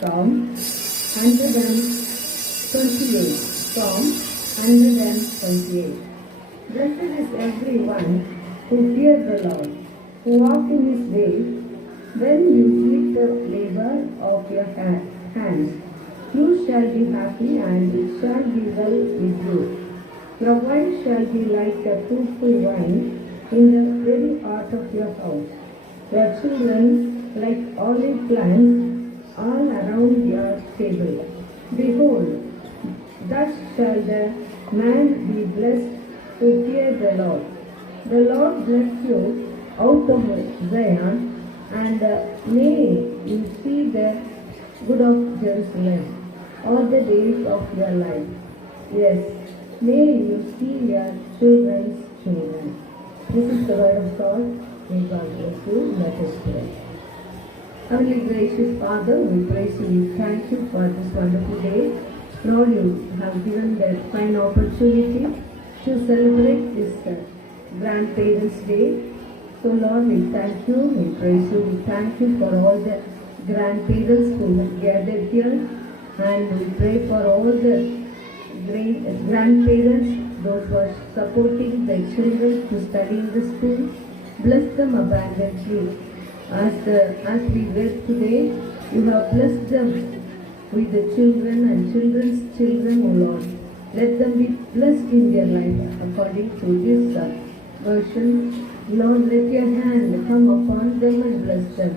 Psalm 128. Psalm 128. Blessed is everyone who fears the Lord, who walks in his ways. When you eat the labor of your hands, you shall be happy and it shall be well with you. Your wife shall be like a fruitful vine in the very heart of your house. Your children like olive plants all around your table. Behold, thus shall the man be blessed who fears the Lord. The Lord bless you out of Zion, and may you see the good of Jerusalem all the days of your life. Yes, may you see your children's children. This is the word of God. May God bless you. Let us pray. Heavenly gracious Father, we praise you. We thank you for this wonderful day. Lord, you have given the fine opportunity to celebrate this Grandparents' Day. So Lord, we thank you, we praise you, we thank you for all the grandparents who have gathered here, and we pray for all the grandparents, those who are supporting their children to study in the school. Bless them abundantly. As we read today, you have blessed them with the children and children's children, O Lord. Let them be blessed in their life according to this version. Lord, let your hand come upon them and bless them.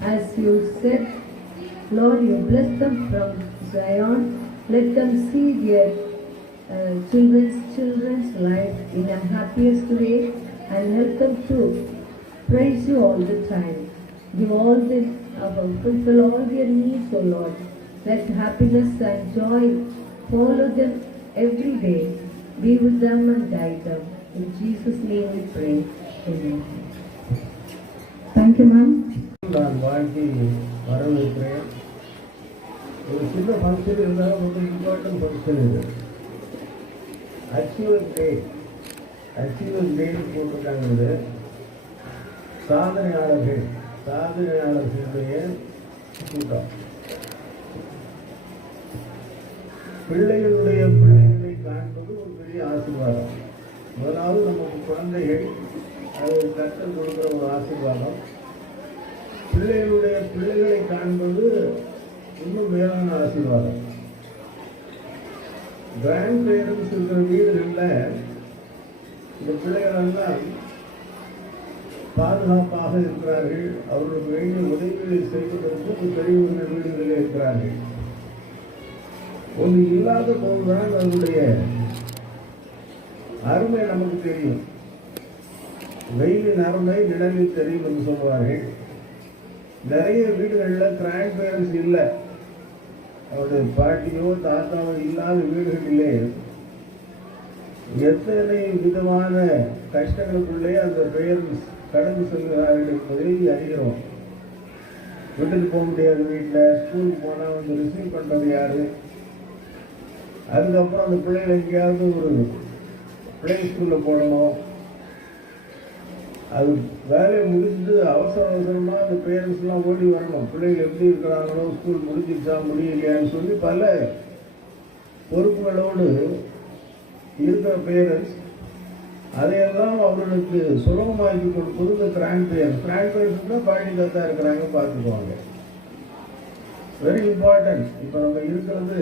As you said, Lord, you bless them from Zion. Let them see their children's life in a happiest way and help them to praise you all the time. Give all the fulfill all their needs, O Lord. Let happiness and joy follow them every day. Be with them and guide them. In Jesus' name we pray. Amen. Thank you, ma'am. நான் வாழ்க்கை வரவேற்கிறேன். ஒரு சின்ன function இருந்தால் ரொம்ப important function இது. Achieve டேன்னு போட்டிருக்காங்க. சாதனையாளர்களுடைய கூட்டம். பிள்ளைகளை காண்பது ஒரு பெரிய ஆசீர்வாதம். முதலாவது நமக்கு குழந்தைகள் அது கற்றல் கொடுக்கிற ஒரு ஆசீர்வாதம். பிள்ளைகளை காண்பது இன்னும் மேலான ஆசீர்வாதம். கிராண்ட் பேரண்ட்ஸ் இருக்கிற வீடுகளில் இந்த பிள்ளைகளெல்லாம் பாதுகாப்பாக இருக்கிறார்கள். அவர்களுக்கு வேண்டிய உதவிகளை செய்வதற்கு பெரியவர்கள் வீடுகளில் இருக்கிறார்கள். ஒன்று இல்லாத போதுதான் அதனுடைய அருமை நமக்கு தெரியும். வெயிலின் அருமை நிழலில் தெரியும் என்று சொல்வார்கள். நிறைய வீடுகளில் கிராண்ட் பேரண்ட்ஸ் இல்லை. அவருடைய பாட்டியோ தாத்தாவோ இல்லாத வீடுகளிலே எத்தனை விதமான கஷ்டங்களுக்குள்ளே அந்த பேரண்ட்ஸ் கடந்து செல்கிறார்கள் என்பதை அறிகிறோம். வீட்டுக்கு போக முடியாது. வீட்டில் ஸ்கூலுக்கு போனால் வந்து ரிசீவ் பண்ணுறது யாரு? அதுக்கப்புறம் அந்த பிள்ளைகளை எங்கேயாவது ஒரு பிளே ஸ்கூலில் போடணும். அது வேலையை முடிச்சுட்டு அவசரமாக அந்த பேரண்ட்ஸ்லாம் ஓடி வரணும். பிள்ளைகள் எப்படி இருக்கிறாங்களோ, ஸ்கூல் முடிஞ்சிருச்சா முடியலையான்னு சொல்லி பல பொறுப்புகளோடு இருக்கிற பேரண்ட்ஸ் அதையெல்லாம் அவர்களுக்கு சுலபமாக்கி கொடுப்பது இந்த கிராண்ட் பேரண்ட்ஸ் தான் பாட்டி தாத்தா இருக்கிறாங்க, பார்த்துக்குவாங்க. Very important. இப்போ நம்ம இருக்கிறது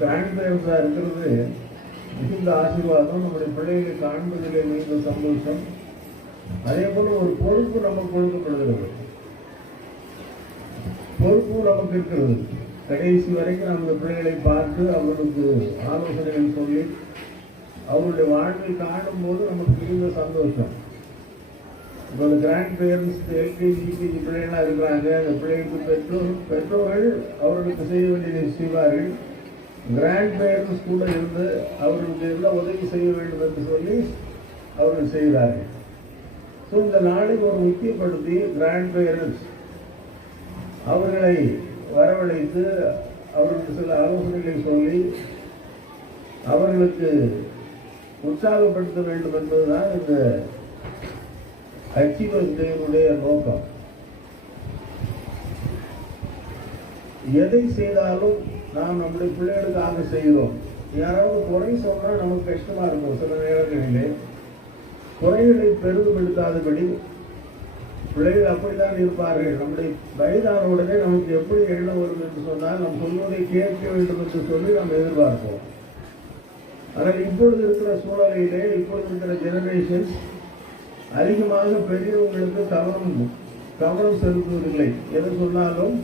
கிராண்ட் பேரண்ட்ஸாக இருக்கிறது மிகுந்த ஆசீர்வாதம். நம்முடைய பிள்ளைகளை காண்பதிலே மிகுந்த சந்தோஷம். அதே போல ஒரு பொறுப்பு நமக்கு கொடுக்கப்படுகிறது. பொறுப்பு நமக்கு இருக்கிறது. கடைசி வரைக்கும் நம்ம பிள்ளைகளை பார்த்து அவர்களுக்கு ஆலோசனைகள் சொல்லி அவருடைய வாழ்வை காணும் போது நமக்கு மிகுந்த சந்தோஷம். இப்போ இந்த கிராண்ட் பேரண்ட்ஸ் எல்கேஜி யூகேஜி பிள்ளைகளாக இருக்கிறாங்க. அந்த பிள்ளைகளுக்கு பெற்றோர்கள் அவர்களுக்கு செய்ய வேண்டியதை செய்வார்கள். கிராண்ட் பேரண்ட்ஸ் கூட இருந்து அவர்களுக்கு எல்லாம் உதவி செய்ய வேண்டும் என்று சொல்லி அவர்கள் செய்கிறார்கள். ஸோ இந்த நாளை ஒரு முக்கியப்படுத்தி கிராண்ட் பேரண்ட்ஸ் அவர்களை வரவழைத்து அவர்களுக்கு சில ஆலோசனைகளை சொல்லி அவர்களுக்கு உற்சாகப்படுத்த வேண்டும் என்பதுதான் இந்த அச்சீவர்ஸ் டேனுடைய நோக்கம். எதை செய்தாலும் நாம் நம்முடைய பிள்ளைகளுக்காக செய்கிறோம். யாராவது குறை சொன்னால் நமக்கு கஷ்டமா இருக்கும். சில நேரங்களிலே குறைகளை பெரிதுபடுத்தாதபடி பிள்ளைகள் அப்படித்தான் இருப்பார்கள். நம்முடைய வயதான உடனே நமக்கு எப்படி எண்ணம் வரும் என்று சொன்னால் நாம் சொல்வதை கேட்க வேண்டும் என்று சொல்லி நாம் எதிர்பார்ப்போம். ஆனால் இப்பொழுது இருக்கிற சூழ்நிலையிலே, இப்பொழுது இருக்கிற ஜெனரேஷன்ஸ் அதிகமாக பெரியவங்களுக்கு கவனம் செலுத்துவதில்லை. எது சொன்னாலும்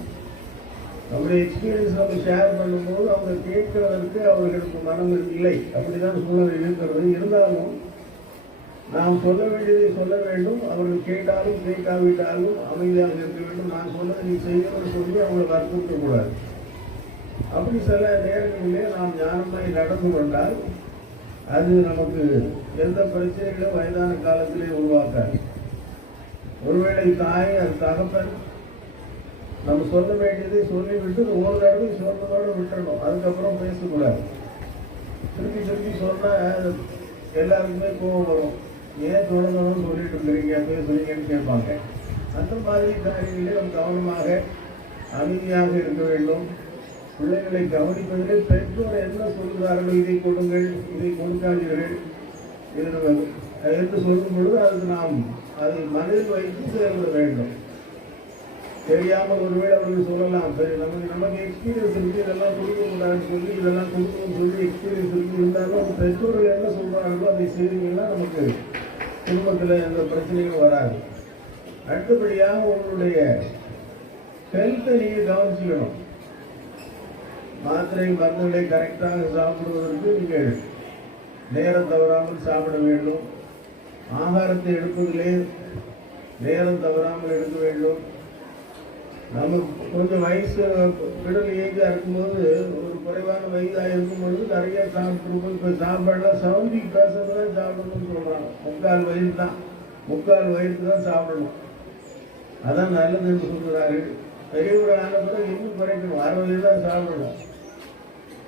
நம்முடைய எக்ஸ்பீரியன்ஸ் நம்ம ஷேர் பண்ணும்போது அவங்க கேட்கிறதற்கு அவர்களுக்கு மனம் இல்லை. அப்படிதான் சூழ்நிலை இருக்கிறது. இருந்தாலும் நாம் சொல்ல வேண்டியதை சொல்ல வேண்டும். அவர்கள் கேட்டாலும் கேட்காவிட்டாலும் அமைதியாக இருக்க வேண்டும். நான் சொன்னதை நீ செய்யணும்னு சொல்லி அவங்களை வற்புறுத்தக்கூடாது. அப்படி சில நேரங்களிலே நாம் ஞானமாய் நடந்து கொண்டால் அது நமக்கு எந்த பிரச்சனைகளும் வயதான காலத்திலே உருவாக்காது. ஒருவேளை தாய் அது தகப்பன் நம்ம சொல்ல வேண்டியதை சொல்லிவிட்டு ஒரு தடவை சொன்னதோடு விட்டுறணும். அதுக்கப்புறம் பேசக்கூடாது. திருப்பி சொன்னால் எல்லாருக்குமே கோபம் வரும். ஏன் தொடர்ந்து சொல்லிட்டு இருக்கிறீங்க, பேசுறீங்கன்னு கேட்பாங்க. அந்த மாதிரி காரியங்களே நம்ம கவனமாக அமைதியாக இருக்க வேண்டும். பிள்ளைகளை கவனிப்பதிலே பெற்றோர் என்ன சொல்கிறார்கள், இதை கொடுங்கள், இதை கொடுக்காதீர்கள் என்று சொல்லும் பொழுது அதுக்கு நாம் அதை மனதில் வைத்து செயல்பட வேண்டும். தெரியாமல் ஒருவேளை அவர்கள் சொல்லலாம், சரி நமக்கு எக்ஸ்பீரியன்ஸ் இருக்கு, இதெல்லாம் கொடுக்கக்கூடாதுன்னு சொல்லி இதெல்லாம் கொடுக்கணும்னு சொல்லி எக்ஸ்பீரியன்ஸ் இருக்கு. இருந்தாலும் பெற்றோர்கள் என்ன சொல்றாங்களோ அதை செய்வீங்கன்னா நமக்கு குடும்பத்தில் எந்த பிரச்சனையும் வராது. அடுத்தபடியாக உங்களுடைய ஹெல்த்தை நீங்கள் கவனிச்சுக்கணும். மாத்திரை மருந்துகளை கரெக்டாக சாப்பிடுவதற்கு நீங்கள் நேரம் தவறாமல் சாப்பிட வேண்டும். ஆகாரத்தை எடுப்பதிலே நேரம் தவறாமல் எடுக்க வேண்டும். நம்ம கொஞ்சம் வயசு மிடில் ஏஜாக இருக்கும்போது, ஒரு குறைவான வயதாக இருக்கும் பொழுது நிறைய சாப்பிட்டுருப்போம். இப்போ சாப்பாடுலாம் 70% தான் சாப்பிடணும்னு சொல்கிறாங்க. முக்கால் வயது தான் சாப்பிடணும். அதான் நல்லது என்று சொல்கிறார்கள். பெரியவர்களான பிறகு இன்னும் குறைக்கணும். 60 தான் சாப்பிடணும்.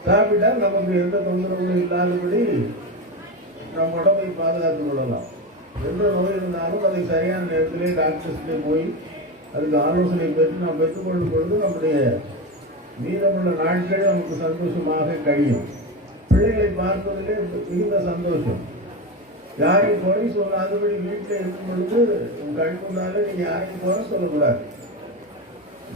சாப்பிட்டால் நமக்கு எந்த தொந்தரவும் இல்லாதபடி நம் உடம்பை பாதுகாத்துக் கொள்ளலாம். எந்த நோய் இருந்தாலும் அதை சரியான நேரத்திலே டாக்டர்ஸ்டே போய் அதுக்கு ஆலோசனை பெற்று நாம் பெற்றுக்கொள்ளும் பொழுது நம்முடைய மீதமுள்ள நாட்கள் நமக்கு சந்தோஷமாக கழியும். பிள்ளைகளை பார்ப்பதிலே மிகுந்த சந்தோஷம். யாரையும் குறை சொல்லாதபடி வீட்டில் இருக்கும் பொழுது கண் முன்னாலே நீங்கள் யாரையும் குறை சொல்லக்கூடாது.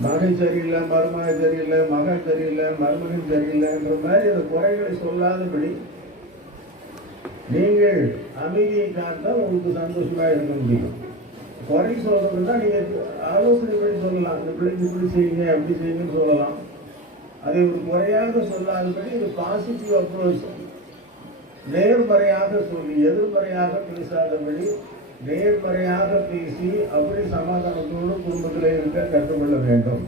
மகன் சரியில்லை, மருமகன் சரியில்லை, மகன் சரியில்லை, மருமகன் சரியில்லைன்ற மாதிரி அந்த குறைகளை சொல்லாதபடி நீங்கள் அமைதியை காத்தால் உங்களுக்கு சந்தோஷமாக இருக்க முடியும். குறை சொல்றதுன்னா நீங்கள் ஆலோசனை பண்ணி சொல்லலாம். இந்த பிள்ளைக்கு இப்படி செய்யுங்க, அப்படி செய்யுங்கன்னு சொல்லலாம். அதை ஒரு குறையாக சொல்லாதபடி ஒரு பாசிட்டிவ் அப்ரோச், நேர்மறையாக சொல்லி எதிர்மறையாக பேசாதபடி நேர்மறையாக பேசி அப்படி சமாதானத்தோடு குடும்பத்தில் இருக்க கற்றுக்கொள்ள வேண்டும்.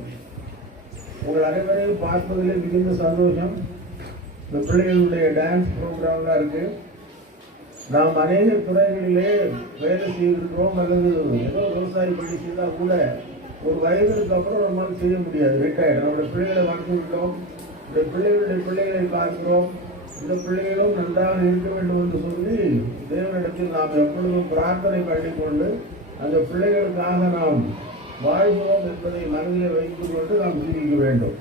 உங்கள் அனைவரையும் பார்ப்பதிலே மிகுந்த சந்தோஷம். இந்த பிள்ளைகளுடைய டான்ஸ் ப்ரோக்ராம்லாம் இருக்கு. நாம் அநேக துறைகளிலே வேலை செய்திருக்கிறோம். அல்லது ஏதோ விவசாயி படி செய்தால் கூட ஒரு வயதுக்கு அப்புறம் நம்மளால் செய்ய முடியாது, ரிட்டையர்ட். நம்முடைய பிள்ளைகளை வளர்த்து விட்டோம், இந்த பிள்ளைகளை பார்க்கிறோம். இந்த பிள்ளைகளும் நன்றாக இருக்க வேண்டும் என்று சொல்லி தேவனிடத்தில் நாம் எப்பொழுதும் பிரார்த்தனை பண்ணிக்கொண்டு அந்த பிள்ளைகளுக்காக நாம் வாழ்கிறோம் என்பதை மனதிலே வைத்துக் கொண்டு நாம் சிந்திக்க வேண்டும்.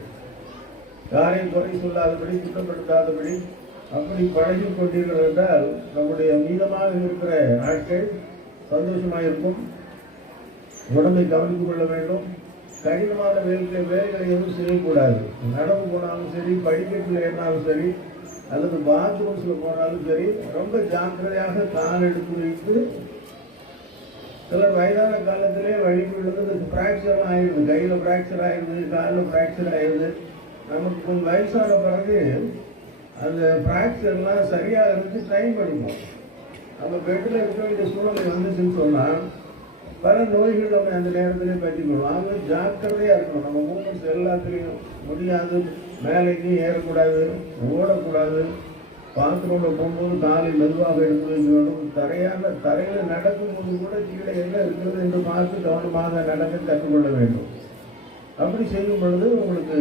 யாரையும் குறை சொல்லாதபடி, குற்றப்படுத்தாதபடி அப்படி பழகி கொண்டீர்கள் என்றால் நம்முடைய மீதமாக இருக்கிற நாட்கள் சந்தோஷமாக இருக்கும். உடம்பை கவனித்துக் கொள்ள வேண்டும். கடினமான வேலைகளை எதுவும் செய்யக்கூடாது. நடவு போனாலும் சரி, படிக்கட்டில் ஏறினாலும் சரி, அல்லது பாத்ரூம்ஸில் போனாலும் சரி, ரொம்ப ஜாக்கிரதையாக கால் எடுத்து வைத்து. சிலர் வயதான காலத்திலே வழி விழுந்து ஃப்ராக்சர்லாம் ஆயிடுது. கையில் ஃப்ராக்சர் ஆயிடுது, காலில் ஃப்ராக்சர் ஆயிடுது. நமக்கு கொஞ்சம் வயசான பிறகு அந்த ஃப்ராக்சர்லாம் சரியாக இருந்து டைம் எடுக்கும். நம்ம பெட்டில் இருக்க வேண்டிய சூழ்நிலை வந்துச்சுன்னு சொன்னால் பல நோய்கள் நம்ம அந்த நேரத்திலே பற்றிக்கணும். ஆகவே ஜாக்கிரதையாக இருக்கணும். நம்ம மூமெண்ட்ஸ் எல்லாத்துலேயும் முடியாது, மேலேயும் ஏறக்கூடாது, ஓடக்கூடாது. பாத்ரூமில் போகும்போது காலை மெதுவாக எடுத்து வைக்க வேண்டும். தரையில் நடக்கும்போது கூட கீழே என்ன இருக்கிறது என்று பார்த்து கவனமாக நடக்க கற்றுக்கொள்ள வேண்டும். அப்படி செய்யும் பொழுது உங்களுக்கு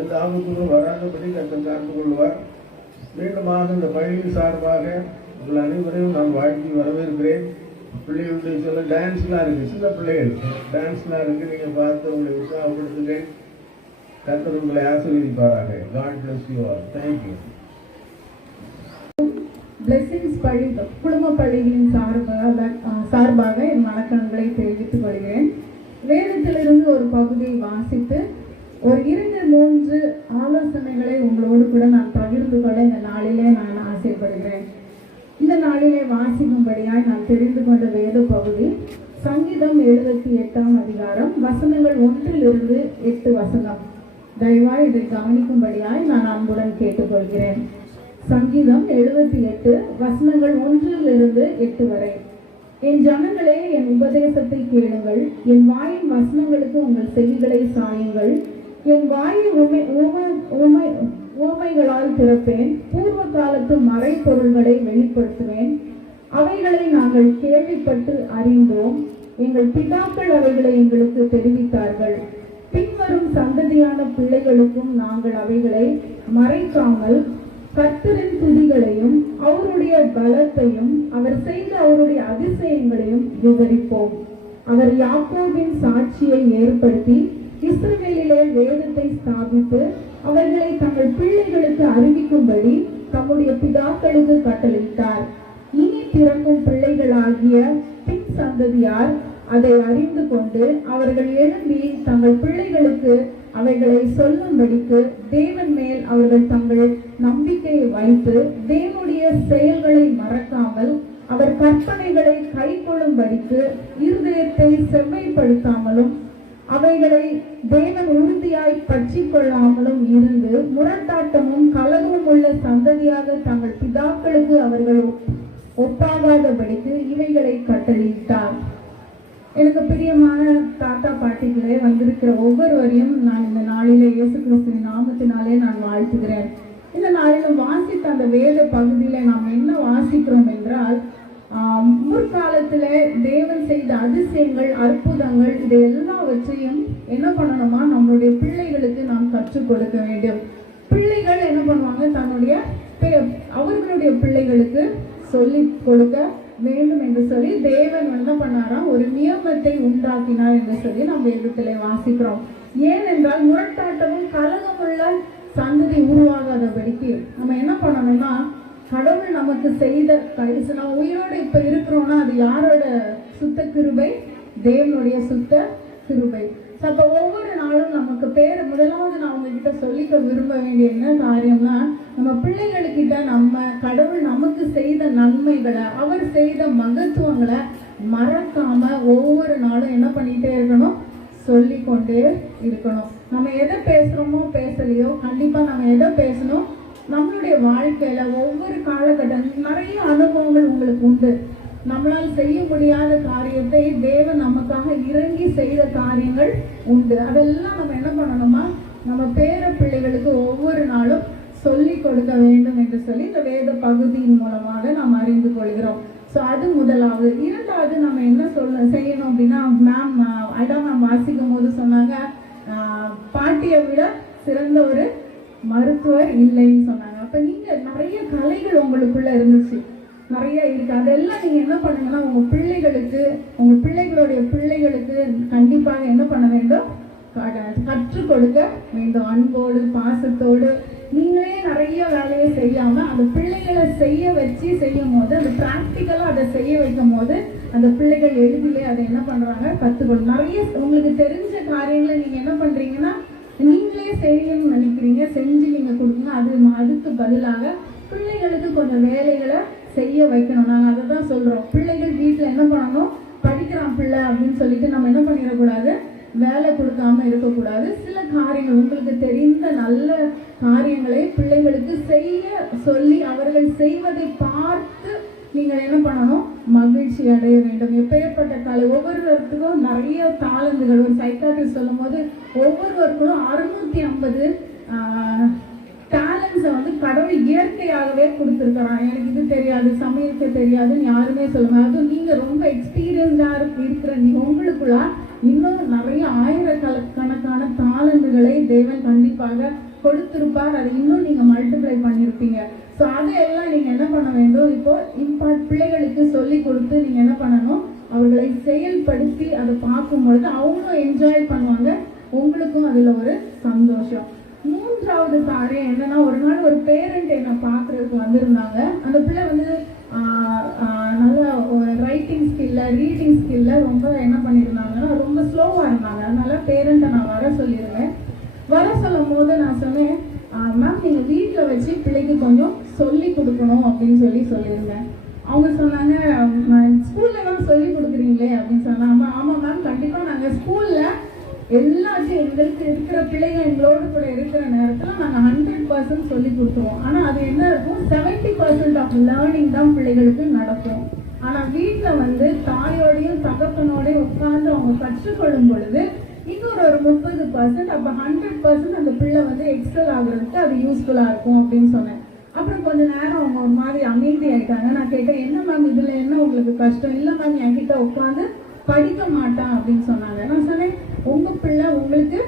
எந்த ஆபத்துகளும் வராதபடி காத்து கொள்வார். மீண்டுமாக இந்த பள்ளியின் சார்பாக உங்கள் அனைவரையும் நான் வாழ்த்தி வரவேற்கிறேன். பிள்ளைகளுடைய சில டான்ஸ்லாம் இருக்குது, சின்ன பிள்ளைகள் டான்ஸ்லாம் இருக்குது. நீங்கள் பார்த்து உங்களை உற்சாகப்படுத்துங்க. கர்த்தர் உங்களை ஆசீர்வதிப்பாராக. God bless you all. Thank you. Blessings பள்ளி குடும்ப பள்ளிகளின் சார்பாக என் வணக்கங்களை தெரிவித்துக் கொள்கிறேன். வேதத்திலிருந்து ஒரு பகுதியை வாசித்து ஒரு 2-3 ஆலோசனைகளை உங்களோடு கூட நான் பகிர்ந்து கொள்ள இந்த நாளிலே நான் ஆசைப்படுகிறேன். இந்த நாளிலே வாசிக்கும்படியாய் நான் தெரிந்து கொண்ட வேத பகுதி சங்கீதம் 78ஆம் அதிகாரம் வசனங்கள் 1-8 வசனம். தயவாய் இதை கவனிக்கும்படியாய் நான் அன்புடன் கேட்டுக்கொள்கிறேன். சங்கீதம் 78 வசனங்கள் 1-8 வரை. என் ஜனங்களே, என் உபதேசத்தை கேளுங்கள், என் வாயின் வசனங்களுக்கு உங்கள் செவிகளை சாயுங்கள். என் வாயை உவமைகளால் திறப்பேன், பூர்வ காலத்து மறைப்பொருள்களை வெளிப்படுத்துவேன். அவைகளை நாங்கள் கேள்விப்பட்டு அறிந்தோம், எங்கள் பிதாக்கள் அவைகளை எங்களுக்கு தெரிவித்தார்கள். பின்வரும் சந்ததியான பிள்ளைகளுக்கும் நாங்கள் அவைகளை மறைக்காமல் கர்த்தரின் துதிகளையும் அவருடைய பலத்தையும் அவர் செய்த அவருடைய அதிசயங்களையும் விவரிப்போம். அவர் யாக்கோபின் சாட்சியை ஏற்படுத்தி இஸ்ரவேலிலே வேதத்தை ஸ்தாபித்து அவர்களை தங்கள் பிள்ளைகளுக்கு அறிவிக்கும்படி தம்முடைய பிதாக்களுக்கு கட்டளையிட்டார். இனி பிறக்கும் பிள்ளைகளாகிய பின் சந்ததியார் அதை அறிந்து கொண்டு அவர்கள் எழும்பி தங்கள் பிள்ளைகளுக்கு அவைகளை சொல்லும்படிக்கு தேவன் மேல் அவர்கள் தங்கள் நம்பிக்கையை வைத்து தேவனுடைய செயல்களை மறக்காமல் அவர் கற்பனைகளை கை கொள்ளும்படிக்கு இருதயத்தை செவ்வைப்படுத்தாமலும் அவைகளை தேவன் உறுதியாய் பற்றி கொள்ளாமலும் இருந்து முரட்டாட்டமும் கலகமும் உள்ள சந்ததியாக தங்கள் பிதாக்களுக்கு அவர்கள் ஒப்பாகாதபடிக்கு இவைகளை கட்டளையிட்டார். எனக்கு பிரியமான தாத்தா பாட்டிகளே, வந்திருக்கிற ஒவ்வொருவரையும் நான் இந்த நாளிலே இயேசு கிறிஸ்துவின் நாமத்தினாலே நான் வாழ்த்துகிறேன். இந்த நாளிலும் வாசித்த அந்த வேத பகுதியில நாம் என்ன வாசிக்கிறோம் என்றால், முற்காலத்திலே தேவன் செய்த அதிசயங்கள், அற்புதங்கள், இதை எல்லாவற்றையும் என்ன பண்ணணுமா, நம்மளுடைய பிள்ளைகளுக்கு நாம் கற்றுக் கொடுக்க வேண்டும். பிள்ளைகள் என்ன பண்ணுவாங்க, தன்னுடைய அவர்களுடைய பிள்ளைகளுக்கு சொல்லி கொடுக்க வேண்டும் என்று சொல்லி தேவன் என்ன பண்ணாராம், ஒரு நியமத்தை உண்டாக்கினார் என்று சொல்லி நம்ம வேதத்திலே வாசிக்கிறோம். ஏனென்றால் முரட்டாட்டமும் கலகமுள்ள சந்ததி உருவாகாதபடிக்கு நம்ம என்ன பண்ணணும்னா, கடவுள் நமக்கு செய்த நம்ம உயிரோடு இப்ப இருக்கிறோம்னா அது யாரோட சுத்த கிருபை? தேவனுடைய சுத்த கிருபை. அப்ப ஒவ்வொரு நாளும் நமக்கு முதலாவது நான் உங்ககிட்ட சொல்லிக்க விரும்ப வேண்டிய என்ன காரியம்னா, நம்ம பிள்ளைகளுக்கிட்ட நம்ம கடவுள் நமக்கு செய்த நன்மைகளை, அவர் செய்த மகத்துவங்களை மறக்காம ஒவ்வொரு நாளும் என்ன பண்ணிட்டே இருக்கணும், சொல்லி கொண்டே இருக்கணும். நம்ம எதை பேசுறோமோ பேசலையோ, கண்டிப்பா நம்ம எதை பேசணும், நம்மளுடைய வாழ்க்கையில ஒவ்வொரு காலகட்டம் நிறைய அனுபவங்கள் உங்களுக்கு உண்டு. நம்மளால் செய்ய முடியாத காரியத்தை தேவன் நமக்காக இறங்கி செய்த காரியங்கள் உண்டு. அதெல்லாம் நம்ம என்ன பண்ணணுமா, நம்ம பேர பிள்ளைகளுக்கு ஒவ்வொரு நாளும் சொல்லி கொடுக்க வேண்டும் என்று சொல்லி இந்த வேத பகுதியின் மூலமாக நாம் அறிந்து கொள்கிறோம். ஸோ அது முதலாவது. இரண்டாவது நம்ம என்ன செய்யணும் அப்படின்னா, மேம் வாசிக்கும் போது சொன்னாங்க, பாட்டியை விட சிறந்த ஒரு மருத்துவர் இல்லைன்னு சொன்னாங்க. அப்ப நீங்க நிறைய கலைகள் உங்களுக்குள்ள இருந்துச்சு, நிறைய இருக்கு. அதெல்லாம் நீங்க என்ன பண்ணுங்கன்னா, உங்க பிள்ளைகளுக்கு, உங்க பிள்ளைகளுடைய பிள்ளைகளுக்கு கண்டிப்பாக என்ன பண்ண வேண்டும், கற்றுக் கொடுக்க வேண்டும். அன்போடு பாசத்தோடு நீங்களே நிறைய வேலையை செய்யாம அந்த பிள்ளைகளை செய்ய வச்சு செய்யும் போது, அந்த பிராக்டிக்கலா அதை செய்ய வைக்கும் போது அந்த பிள்ளைகள் எளிதிலே அதை என்ன பண்றாங்க, கத்துக்கணும். நிறைய உங்களுக்கு தெரிஞ்ச காரியங்களை நீங்க என்ன பண்றீங்கன்னா, நீங்களே செய்யணும்னு நினைக்கிறீங்க, செஞ்சு நீங்க கொடுங்க. அதுக்கு பதிலாக பிள்ளைகளுக்கு கொஞ்சம் வேலைகளை செய்ய வைக்கணும். நாங்கள் அதை தான் சொல்றோம். பிள்ளைகள் வீட்டில் என்ன பண்ணணும், படிக்கிறான் பிள்ளை அப்படின்னு சொல்லிட்டு நம்ம என்ன பண்ணிடக்கூடாது, வேலை கொடுக்காம இருக்கக்கூடாது. சில காரியங்கள், உங்களுக்கு தெரிந்த நல்ல காரியங்களை பிள்ளைகளுக்கு செய்ய சொல்லி அவர்கள் செய்வதை பார்த்து நீங்கள் என்ன பண்ணணும், மகிழ்ச்சி அடைய வேண்டும். எப்பேற்பட்ட ஒவ்வொருவருக்கும் நிறைய தாளந்துகள். ஒரு சைக்காட்ரிஸ்ட் சொல்லும் போது ஒவ்வொருவருக்கும் 650 டேலண்ட்ஸை வந்து கடவுள் இயற்கையாகவே கொடுத்துருக்கிறான். எனக்கு இது தெரியாது, சமையலுக்க தெரியாதுன்னு யாருமே சொல்லுவாங்க. அதுவும் நீங்க ரொம்ப எக்ஸ்பீரியன்ஸா இருக்கிற உங்களுக்குள்ள இன்னும் நிறைய ஆயிரக்கணக்கான தாளந்துகளை தேவன் கண்டிப்பாக கொடுத்திருப்பார். அதை இன்னும் நீங்க மல்டிப்ளை பண்ணியிருப்பீங்க. ஸோ அதையெல்லாம் நீங்க என்ன பண்ண வேண்டும், இப்போ பிள்ளைகளுக்கு சொல்லி கொடுத்து நீங்க என்ன பண்ணணும், அவர்களை செயல்படுத்தி அதை பார்க்கும் பொழுது அவங்களும் என்ஜாய் பண்ணுவாங்க. உங்களுக்கும் அதுல ஒரு சந்தோஷம். மூன்றாவது காரியம் என்னன்னா, ஒரு நாள் ஒரு பேரண்ட் என்னை பார்க்கறதுக்கு வந்திருந்தாங்க. அந்த பிள்ளை வந்து நல்ல ஒரு ரைட்டிங் ஸ்கில்ல, ரீடிங் ஸ்கில்ல ரொம்ப என்ன பண்ணியிருந்தாங்கன்னா ரொம்ப ஸ்லோவா இருந்தாங்க. அதனால பேரண்ட்டை நான் வர சொல்லியிருந்தேன். வர சொல்லும் போது நான் சொன்னேன், மேம் நீங்கள் வீட்டில் வச்சு பிள்ளைக்கு கொஞ்சம் சொல்லி கொடுக்கணும் அப்படின்னு சொல்லியிருந்தேன். அவங்க சொன்னாங்க, ஸ்கூல்ல தான் சொல்லி கொடுக்குறீங்களே அப்படின்னு சொன்னாங்க. ஆமாம் மேம், கண்டிப்பாக நாங்கள் ஸ்கூலில் எல்லாத்தையும் எங்களுக்கு இருக்கிற பிள்ளைங்க எங்களோட கூட இருக்கிற நேரத்தில் நாங்கள் 100% சொல்லி கொடுத்துருவோம். ஆனால் அது என்ன இருக்கும், 70% ஆஃப் லேர்னிங் தான் பிள்ளைகளுக்கு நடக்கும். ஆனால் வீட்டில் வந்து தாயோடையும் தகப்பனோடையும் உட்கார்ந்து அவங்க கற்றுக்கொள்ளும் பொழுது இன்னொரு 30%, அப்போ 100% அந்த பிள்ளை வந்து எக்ஸல் ஆகுறதுக்கு அது யூஸ்ஃபுல்லாக இருக்கும் அப்படின்னு சொன்னேன். அப்புறம் கொஞ்ச நேரம் அவங்க ஒரு மாதிரி அமைதி ஆயிட்டாங்க. நான் கேட்டேன், என்ன மேம் இதில் என்ன உங்களுக்கு கஷ்டம்? இல்லை மேம், என்கிட்ட உட்காந்து படிக்க மாட்டான் அப்படின்னு சொன்னாங்க. நான் சொன்னேன், உங்கள் பிள்ளை உங்களுக்கு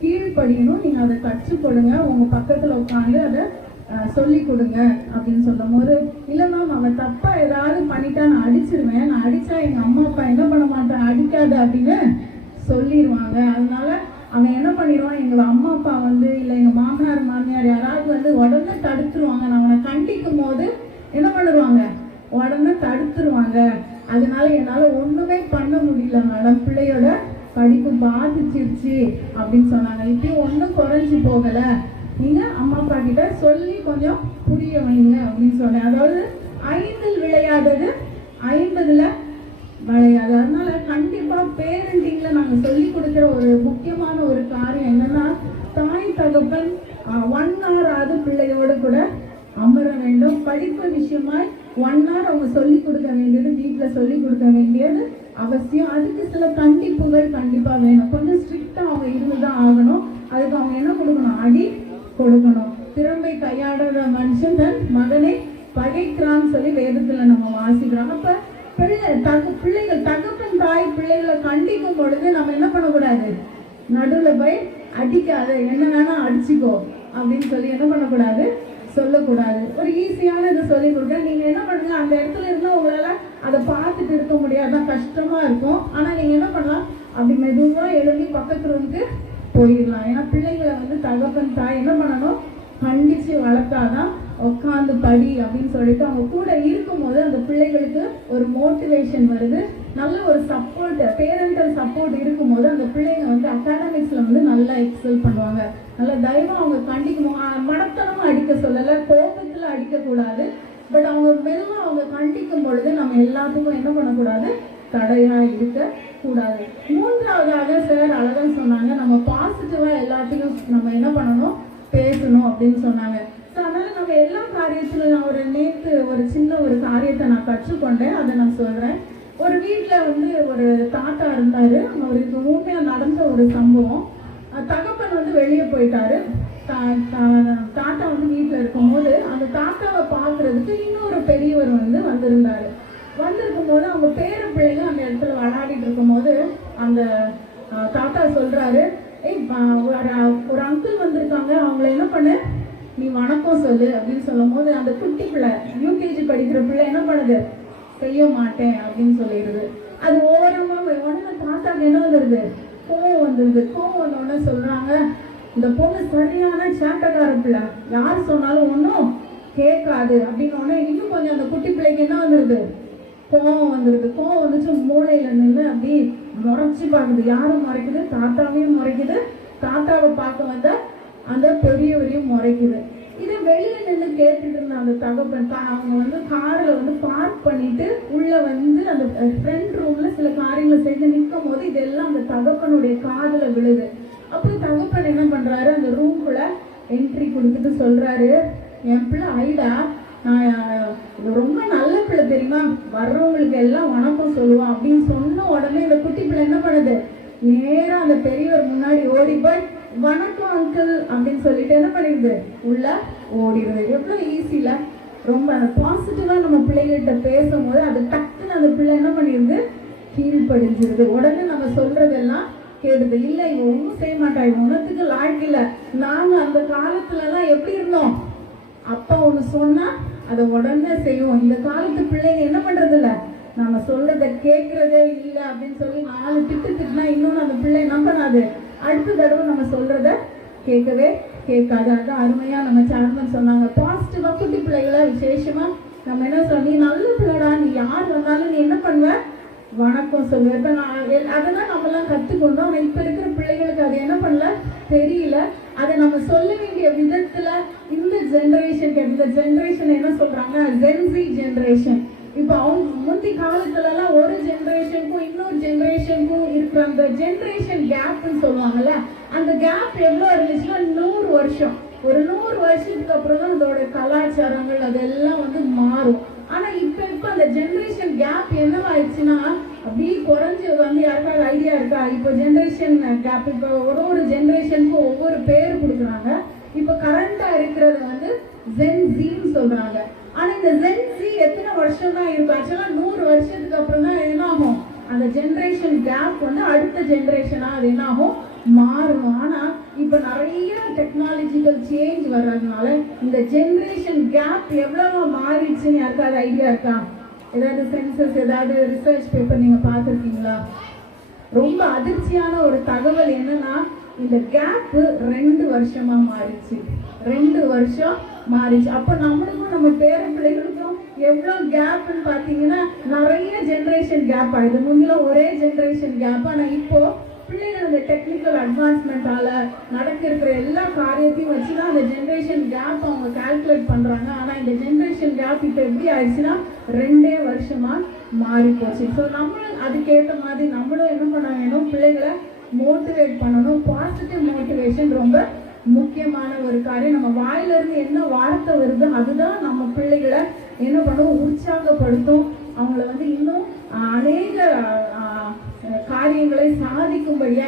கீழ்ப்படியணும், நீங்கள் அதை கற்றுக் கொடுங்க, உங்கள் பக்கத்தில் உட்காந்து அதை சொல்லி கொடுங்க அப்படின்னு சொல்லும் போது, இல்லை மேம் அவன் தப்பாக ஏதாவது பண்ணிட்டா நான் அடிச்சிருவேன், நான் அடித்தா எங்கள் அம்மா அப்பா என்ன பண்ண மாட்டேன், அடிக்காது அப்படின்னு சொல்லிடுவாங்க. அதனால அவன் என்ன பண்ணிடுவான், எங்கள் அம்மா அப்பா வந்து இல்லை எங்கள் மாமனார் மாமியார் யாராவது வந்து உடனே தடுத்துருவாங்க. நான் அவனை கண்டிக்கும் போது என்ன பண்ணிடுவாங்க, உடனே தடுத்துருவாங்க. அதனால என்னால் ஒன்றுமே பண்ண முடியல மேடம், பிள்ளையோட படிப்பு பாதிச்சிருச்சு அப்படின்னு சொன்னாங்க. இப்பயும் ஒன்றும் குறைஞ்சி போகலை, நீங்கள் அம்மா அப்பா கிட்ட சொல்லி கொஞ்சம் புரிய வைங்க அப்படின்னு சொன்னேன். அதாவது 5ல் விளையாதது 50ல் விளையாது. அதனால கண்டிப்பாக பேரண்டிங்கில் நாங்கள் சொல்லி கொடுக்குற ஒரு முக்கியமான ஒரு காரியம் என்னன்னா, தாய் தகப்பன் 1 hour ஆவது பிள்ளையோடு கூட அமர வேண்டும். படிப்பு விஷயமாய் 1 hour அவங்க சொல்லி கொடுக்க வேண்டியது, வீட்டில் சொல்லி கொடுக்க வேண்டியது அவசியம். அதுக்கு சில கண்டிப்புகள் கண்டிப்பாக வேணும். கொஞ்சம் ஸ்ட்ரிக்டாக அவங்க இருந்து தான் ஆகணும். அதுக்கு அவங்க என்ன கொடுக்கணும், அடி கொடுக்கணும். திறமை கையாடுற மனுஷன் தன் மகனை பகைக்கிறான்னு சொல்லி வேதத்தில் நம்ம வாசிக்கிறோம். அப்போ பிள்ளைகள் தகப்பன் தாய் பிள்ளைகளை கண்டிக்கும் பொழுது நம்ம என்ன பண்ணக்கூடாது, நடுவில் போய் அடிக்காத, என்ன வேணா அடிச்சுக்கோ அப்படின்னு சொல்லி என்ன பண்ணக்கூடாது, சொல்லக்கூடாது. ஒரு ஈஸியான இதை சொல்லி கொடுக்க நீங்கள் என்ன பண்ணுங்க, அந்த இடத்துல இருந்தால் உங்களால் அதை பார்த்துட்டு இருக்க முடியாது, கஷ்டமாக இருக்கும். ஆனால் நீங்கள் என்ன பண்ணலாம், அப்படி மெதுவாக எழுதி பக்கத்து ரூமுக்கு போயிடலாம். ஏன்னா பிள்ளைங்களை வந்து தகப்பன் தாய் என்ன பண்ணணும், கண்டித்து வளர்த்தாதான் உட்காந்து படி அப்படின்னு சொல்லிட்டு அவங்க கூட இருக்கும்போது அந்த பிள்ளைகளுக்கு ஒரு மோட்டிவேஷன் வருது. நல்ல ஒரு சப்போர்ட், பேரண்டல் சப்போர்ட் இருக்கும்போது அந்த பிள்ளைங்க வந்து அகாடமிக்ஸில் வந்து நல்லா எக்ஸல் பண்ணுவாங்க. நல்லா தைரியம் அவங்க கண்டிக்கும், மடத்தனமாக அடிக்க சொல்லலை, கோபத்தில் அடிக்கக்கூடாது. பட் அவங்க மெதுவாக அவங்க கண்டிக்கும் பொழுது நம்ம எல்லாத்துக்கும் என்ன பண்ணக்கூடாது, தடையாக இருக்கக்கூடாது. மூன்றாவதாக சார் அழகாக சொன்னாங்க, நம்ம பாசிட்டிவாக எல்லாத்தையும் நம்ம என்ன பண்ணணும், பேசணும் அப்படின்னு சொன்னாங்க. ஸோ அதனால் நம்ம எல்லா காரியத்திலும் நான் நேற்று ஒரு சின்ன ஒரு காரியத்தை நான் கற்றுக்கொண்டேன், அதை நான் சொல்கிறேன். ஒரு வீட்டில் வந்து ஒரு தாத்தா இருந்தார். அவருக்கு உண்மையாக நடந்த ஒரு சம்பவம். தகப்பன் வந்து வெளியே போயிட்டாரு. தாத்தா வந்து வீட்டில் இருக்கும்போது அந்த தாத்தாவை பார்க்குறதுக்கு இன்னொரு பெரியவர் வந்து வந்திருக்கும் போது அவங்க பேர பிள்ளைங்க அந்த இடத்துல விளையாடிட்டு இருக்கும்போது அந்த தாத்தா சொல்கிறாரு, ஒரு அங்கிள் வந்திருக்காங்க, அவங்கள என்ன பண்ணு, நீ வணக்கம் சொல்லு அப்படின்னு சொல்லும் போது அந்த குட்டி பிள்ளை, யூகேஜி படிக்கிற பிள்ளை என்ன பண்ணுது, செய்ய மாட்டேன் அப்படின்னு சொல்லிடுது. அது ஓரமாக உடனே தாத்தாக்கு என்ன வந்துடுது, கோவம் வந்துடுது. கோவம் வந்தோடனே சொல்கிறாங்க, இந்த பொண்ணு சரியான சேட்டக்கார பிள்ளை, யார் சொன்னாலும் ஒன்றும் கேட்காது அப்படின்னு. இன்னும் கொஞ்சம் அந்த குட்டி பிள்ளைக்கு என்ன வந்துடுது, கோவம் வந்துடுது. கோவம் வந்துச்சு, மூளையில் நின்று அப்படி முறைச்சி பார்க்குது. யாரும் முறைக்குது, தாத்தாவையும் முறைக்குது, தாத்தாவை பார்க்க வந்த அந்த பெரியவரையும் முறைக்குது. இதை வெளியே நின்று கேட்டுட்டு இருந்த அந்த தகப்பன் அவங்க வந்து காரில் வந்து பார்க் பண்ணிட்டு உள்ள வந்து அந்த ஃப்ரண்ட் ரூம்ல சில காரியங்களை செய்து நிற்கும் போது இதெல்லாம் அந்த தகப்பனுடைய காதில் விழுது. அப்புறம் தகப்பன் என்ன பண்றாரு, அந்த ரூம்குள்ள என்ட்ரி கொடுத்துட்டு சொல்றாரு, என் பிள்ளை ஐடா, நான் ரொம்ப நல்ல பிள்ளை தெரியுமா, வர்றவங்களுக்கு எல்லாம் வணக்கம் சொல்லுவான் அப்படின்னு சொன்ன உடனே இந்த குட்டி பிள்ளை என்ன பண்ணுது, நேராக அந்த பெரியவர் முன்னாடி ஓடி போய் வணக்கம் அங்கிள் அப்படின்னு சொல்லிட்டு என்ன பண்ணிடுது, உள்ள ஓடிடுது. எவ்வளோ ஈஸியில ரொம்ப அந்த பாசிட்டிவாக நம்ம பிள்ளைகிட்ட பேசும்போது அது டக்குன்னு அந்த பிள்ளை என்ன பண்ணிடுது, கீழ்படிஞ்சிருது. உடனே நம்ம சொல்றதெல்லாம் கேடுது. இல்லை இவன் ஒன்றும் செய்ய மாட்டா, இவன் ஒன்றத்துக்கு லாய்க்கில்லை. நாங்கள் அந்த காலத்துலலாம் எப்படி இருந்தோம், அப்பா ஒன்று சொன்னால் அதை உடனே செய்வோம். இந்த காலத்து பிள்ளைங்க என்ன பண்ணுறது இல்லை, நம்ம சொல்றதை கேட்கறதே இல்லை அப்படின்னு சொல்லி 4 திட்டுனா இன்னொன்று அந்த பிள்ளை என்ன பண்ணாது, அடுத்த தடவை நம்ம சொல்றத கேட்கவே கேட்காது. அதான் அருமையா நம்ம சேர்மன் சொன்னாங்க, பாசிட்டிவா குட்டி பிள்ளைகளா விசேஷமா நம்ம என்ன சொல்ல, நீ நல்ல பிள்ளைடா, நீ யார் வந்தாலும் நீ என்ன பண்ணுவ, வணக்கம் சொல்லுவேன். இப்போ நான் அதெல்லாம் நம்மலாம் கற்றுக்கொண்டோம். ஆனால் இப்போ இருக்கிற பிள்ளைகளுக்கு அது என்ன பண்ணல தெரியல. அதை நம்ம சொல்ல வேண்டிய விதத்தில் இந்த ஜென்ரேஷன் என்ன சொல்கிறாங்க, ஜென்சி ஜென்ரேஷன். இப்போ அவங்க முந்தி காலத்துலலாம் ஒரு ஜென்ரேஷனுக்கும் இன்னொரு ஜென்ரேஷனுக்கும் இருக்கிற அந்த ஜென்ரேஷன் கேப்னு சொல்லுவாங்கல்ல, அந்த கேப் எவ்வளோ இருந்துச்சுன்னா 100 வருஷம். ஒரு 100 வருஷத்துக்கு அப்புறம் தான் அதோட கலாச்சாரங்கள் அதெல்லாம் வந்து மாறும். ஆனா இப்ப அந்த ஜெனரேஷன் கேப் என்னவாயிடுச்சுன்னா அப்படியே குறைஞ்சு வந்து, யாருக்காவது ஐடியா இருக்கா? இப்போ ஜெனரேஷன் கேப், இப்போ ஒரு ஜெனரேஷனுக்கும் ஒவ்வொரு பேர் கொடுக்குறாங்க. இப்போ கரண்டா இருக்கிறது வந்து ஜென் ஜின்னு சொல்றாங்க. ஆனா இந்த ஜென் ஜி எத்தனை வருஷம் தான் இருக்கும்? ஆக்சுவலா 100 வருஷத்துக்கு அப்புறம் தான் என்ன ஆகும், அந்த ஜெனரேஷன் கேப் வந்து அடுத்த ஜெனரேஷனா அது என்ன ஆகும், மாறணும். ஆனா இப்ப நிறைய டெக்னாலஜிக்கல் சேஞ்ச் வர்றதுனால இந்த ஜெனரேஷன் கேப் எவ்வளவு மாறிடுச்சுன்னு யாருக்காவது ஐடியா இருக்கா? ஏதாவது சென்சஸ், ஏதாவது ரிசர்ச் பேப்பர் நீங்க பார்த்துருக்கீங்களா? ரொம்ப அதிர்ச்சியான ஒரு தகவல் என்னன்னா, இந்த கேப் 2 வருஷமா மாறிடுச்சு. 2 வருஷம் மாறிடுச்சு. அப்ப நம்மளுக்கும் நம்ம பேர பிள்ளைகளுக்கும் எவ்வளவு கேப்னு பாத்தீங்கன்னா நிறைய ஜெனரேஷன் கேப் ஆயிடுது. முன்னெல்லாம் ஒரே ஜெனரேஷன் கேப். ஆனா இப்போ பிள்ளைகள் இந்த டெக்னிக்கல் அட்வான்ஸ்மெண்டால நடக்க இருக்கிற எல்லா காரியத்தையும் வச்சுதான் அந்த ஜெனரேஷன் கேப் அவங்க கால்குலேட் பண்றாங்க. ஆனா இந்த ஜெனரேஷன் கேப் இப்போ எப்படி ஆயிடுச்சுன்னா 2 வருஷமா மாறி போச்சு. ஸோ நம்மளும் அதுக்கேற்ற மாதிரி நம்மளும் என்ன பண்ண வேணும், பிள்ளைகளை மோட்டிவேட் பண்ணணும். பாசிட்டிவ் மோட்டிவேஷன் ரொம்ப முக்கியமான ஒரு காரியம். நம்ம வாயில இருந்து என்ன வார்த்தை வருது அதுதான் நம்ம பிள்ளைகளை என்ன பண்ணுவோம், உற்சாகப்படுத்தும். அவங்கள வந்து இன்னும் அநேக காரியங்களை சாதிக்கும்படியா,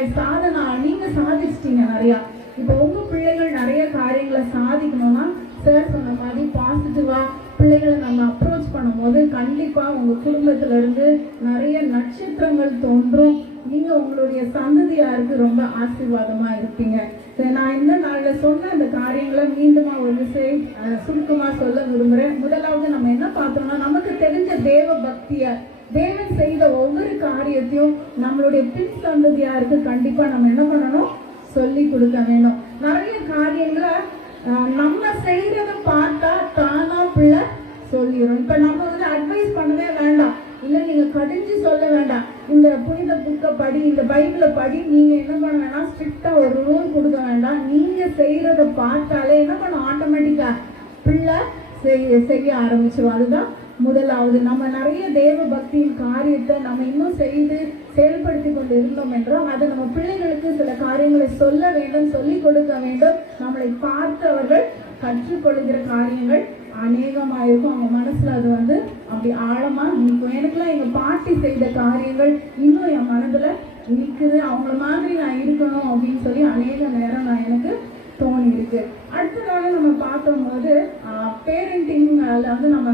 நீங்க சாதிச்சிட்டீங்க நிறையா. இப்போ உங்க பிள்ளைகள் நிறைய காரியங்களை சாதிக்கணும்னா சார் சொன்ன மாதிரி பாசிட்டிவா பிள்ளைகளை நம்ம அப்ரோச் பண்ணும்போது கண்டிப்பா உங்க குடும்பத்துல இருந்து நிறைய நட்சத்திரங்கள் தோன்றும். நீங்க உங்களுடைய சந்ததியாருக்கு ரொம்ப ஆசீர்வாதமா இருப்பீங்க. நான் இந்த நாள்ல சொன்ன இந்த காரியங்களை மீண்டுமா ஒரு விஷயம் சுருக்கமா சொல்ல விரும்புறேன். முதலாவது நம்ம என்ன பார்த்தோம்னா, நமக்கு தெரிஞ்ச தேவ பக்திய, தேவன் செய்த ஒவ்வொரு காரியத்தையும் நம்மளுடைய பின் சந்ததியாருக்கு கண்டிப்பா நம்ம என்ன பண்ணணும், சொல்லி கொடுக்க வேணும். நிறைய காரியங்களை நம்ம செய்யறத பார்த்தா தானா பிள்ளை சொல்லிடும். இப்ப நம்ம வந்து அட்வைஸ் பண்ணவே வேண்டாம், இல்ல நீங்க கடிஞ்சு சொல்ல வேண்டாம், இந்த புனித புக்கை படி, இந்த பைபிளை படி, நீங்க என்ன பண்ண வேணாம், ஸ்ட்ரிக்டா ஒரு ரூல் கொடுக்க வேண்டாம். நீங்க செய்யறத பார்த்தாலே என்ன பண்ணும், ஆட்டோமேட்டிக்கா பிள்ளை செய்ய ஆரம்பிச்சிடும். அதுதான் முதலாவது. நம்ம நிறைய தேவ பக்தியின் காரியத்தை நம்ம இன்னும் செய்து செயல்படுத்தி கொண்டு இருந்தோம் என்றால் அதை நம்ம பிள்ளைகளுக்கு சில காரியங்களை சொல்ல வேண்டும், சொல்லிக் கொடுக்க வேண்டும். நம்மளை பார்த்து அவர்கள் கற்றுக்கொள்கிற காரியங்கள் அநேகமாயிருக்கும். அவங்க மனசுல அது வந்து அப்படி ஆழமா நிற்கும். எனக்குலாம் எங்க பாட்டி செய்த காரியங்கள் இன்னும் என் மனதுல நிற்குது. அவங்கள மாதிரி நான் இருக்கணும் அப்படின்னு சொல்லி அநேக நேரம் நான் எனக்கு தோணி இருக்கு. அடுத்ததாக நம்ம பார்த்தோம் போது பேரண்டிங்ல வந்து நம்ம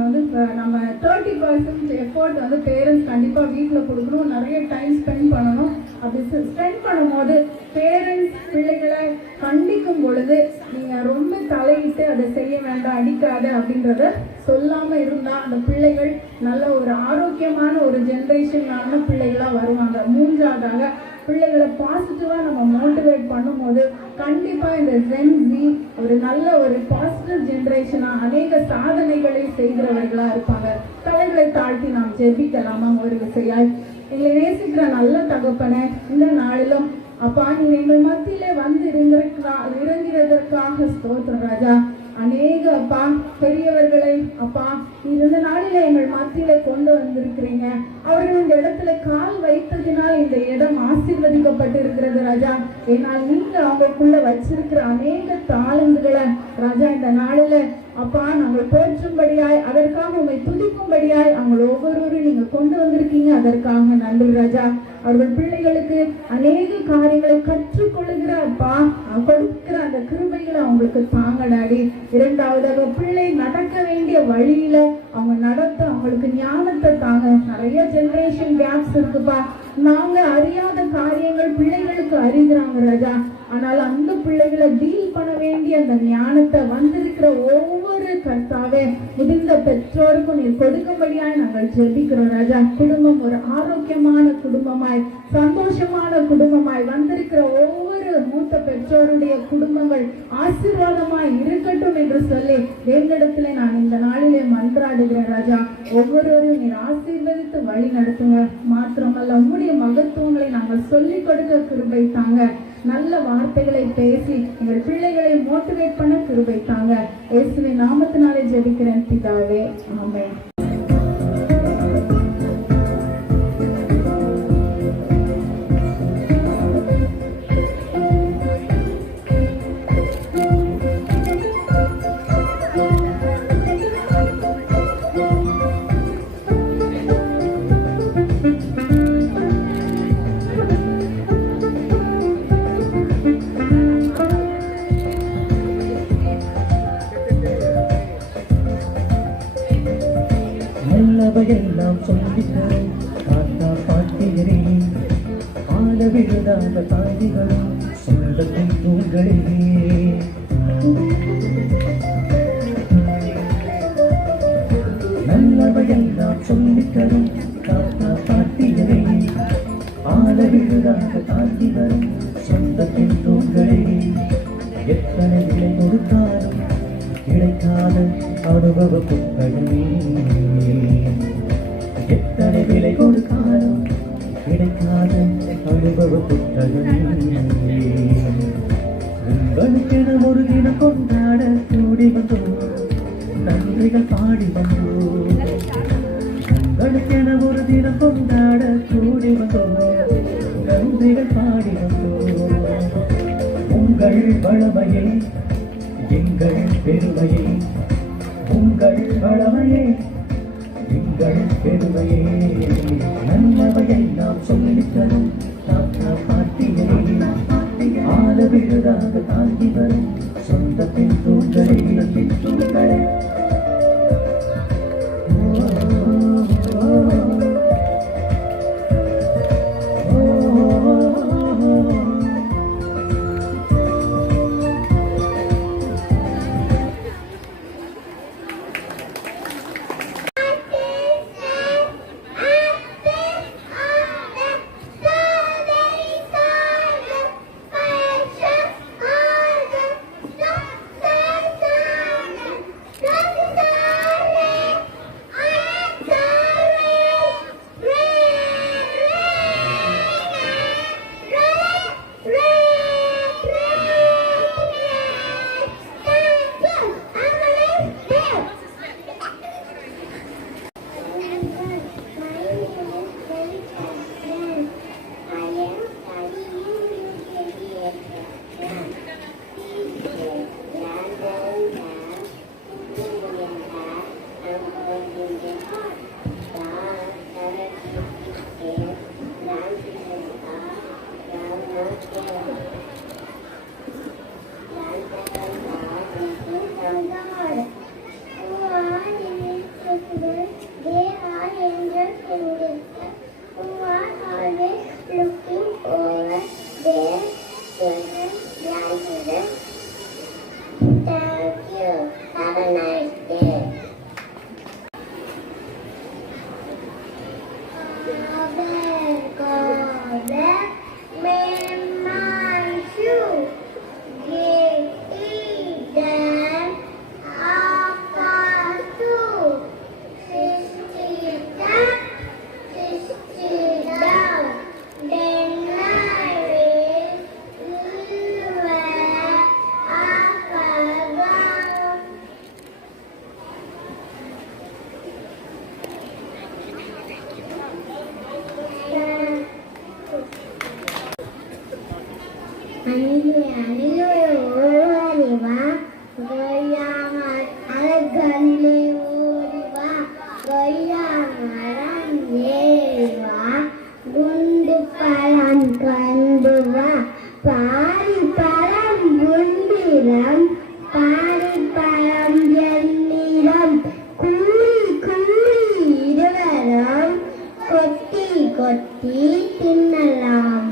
30% எஃபோர்ட் வந்து பேரண்ட்ஸ் கண்டிப்பா வீட்டில் கொடுக்கணும், நிறைய டைம் ஸ்பெண்ட் பண்ணணும். அப்படி ஸ்பெண்ட் பண்ணும்போது பேரண்ட்ஸ் பிள்ளைகளை கண்டிக்கும் பொழுது நீங்க ரொம்ப தலையிட்டு அதை செய்ய வேண்டாம், அடிக்காத அப்படின்றத சொல்லாம இருந்தா அந்த பிள்ளைகள் நல்ல ஒரு ஆரோக்கியமான ஒரு ஜெனரேஷனான பிள்ளைகளா வருவாங்க. மூன்றாவதாக பிள்ளைகளை பாசிட்டிவா நம்ம மோட்டிவேட் பண்ணும்போது கண்டிப்பா இந்த ஜென் ஜி ஒரு நல்ல ஒரு பாசிட்டிவ் ஜெனரேஷனா அநேக சாதனைகளை செய்கிறவர்களா இருப்பாங்க. தலைகளை தாழ்த்தி நாம் ஜெபிக்கலாமா ஒரு விசையாய். எங்களை நேசிக்கிற நல்ல தகப்பனே, இந்த நாளிலும் அப்பா நீங்க எங்கள் மத்தியிலே வந்து இறங்கிறதற்காக ஸ்தோத்திரம் ராஜா. அநேக அப்பா பெரியவர்களை அப்பா இந்த நாளில எங்கள் மத்தியில கொண்டு வந்திருக்கிறீங்க. அவர்கள் இந்த இடத்துல கால் வைத்ததினால் இந்த இடம் ஆசீர்வதிக்கப்பட்டு இருக்கிறது ராஜா. ஏனால் நீங்க அவங்களுக்குள்ள வச்சிருக்கிற அநேக தாளந்துகளை ராஜா இந்த நாளில அப்பா நாங்கள் போற்றும்படியாய், அதற்காக உண்மை துதிக்கும்படியாய் அவங்க ஒவ்வொருவரும் நீங்க கொண்டு வந்திருக்கீங்க. அதற்காக நன்றி ராஜா. அவர்கள் பிள்ளைகளுக்கு அநேக காரியங்களை கற்றுக்கொள்ளுகிற அப்பா கொடுக்கிற அந்த கிருபைகளை அவங்களுக்கு தாங்க டாடி. இரண்டாவதாக பிள்ளை நடக்க வேண்டிய வழியில அவங்க நடத்த அவங்களுக்கு ஞானத்தை தாங்க. நிறைய ஜெனரேஷன் கேப்ஸ் இருக்குப்பா. நாங்க அறியாத காரியங்கள் பிள்ளைகளுக்கு அறிகிறாங்க ராஜா. ஆனால் அந்த பிள்ளைகளை டீல் பண்ண வேண்டிய அந்த ஞானத்தை வந்திருக்கிற ஒவ்வொரு கர்த்தாவே முதிர்ந்த இந்த பெற்றோருக்கும் நீர் கொடுக்கும்படியாய் நாங்கள் ஜெபிக்கிறோம் ராஜா. குடும்பம் ஒரு ஆரோக்கியமான குடும்பமாய், சந்தோஷமான குடும்பமாய் வந்திருக்கிற ஒவ்வொரு மூத்த பெற்றோருடைய குடும்பங்கள் ஆசீர்வாதமாய் இருக்கட்டும் என்று சொல்லி எங்களிடத்துல நான் இந்த நாளிலே மன்றாடுகிறேன் ராஜா. ஒவ்வொருவரையும் நீர் ஆசீர்வதித்து வழி நடத்துங்க. மாத்திரமல்ல உம்முடைய மகத்துவங்களை நாங்கள் சொல்லிக் கொடுக்க கிருபை தாங்க. நல்ல வார்த்தைகளை பேசி எங்கள் பிள்ளைகளை மோட்டிவேட் பண்ண கிருபை தாங்க. இயேசுவின் நாமத்தினாலே ஜெபிக்கிறேன் பிதாவே, ஆமென். நல்லவையெல்லாம் சொல்லித்தரும் தாத்தா பாட்டியரே, ஆள விழுதாத தாய்களும் சொந்தத்தின் தூண்களே. நல்லவையெல்லாம் சொல்லித்தரும் தாத்தா பாட்டியரே, ஆள விழுதாத தாய்களும் சொந்தத்தின் தூண்களே. எத்தனை விலை கொடுத்தாலும் கிடைக்காத அனுபவ புத்தகமே, எத்தனை விலை கொடுத்தாலும் கிடைக்காத அனுபவ புத்தகமே. உங்களுக்கென ஒரு தினம் கொண்டாட கூடி வந்தோம், நன்றிகள் பாடி வந்தோம். உங்களுக்கென ஒரு தினம் கொண்டாட கூடி வந்தோம், நன்றிகள் பாடி வந்தோம். உங்கள் வளமையை எங்கள் பெருமையை, உங்கள் வளமையே எங்கள் பெருமையே. நல்லவையை நாம் சொல்லித்தரும் தாத்தா பாட்டியை, ஆள விழுதாக தாங்கி வரும் சொந்தத்தின் தூண்களே. தூண்களே கொத்தி தின்னலாம்.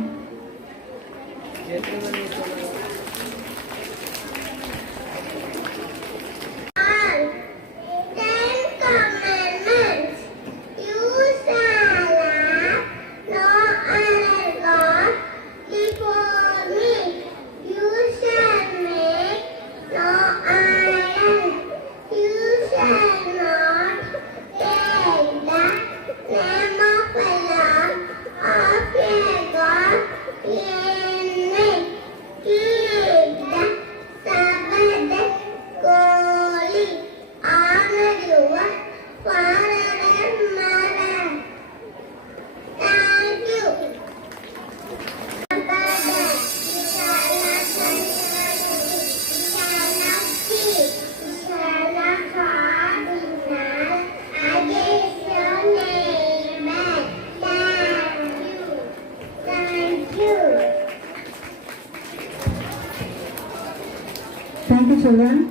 பாடுவேன்.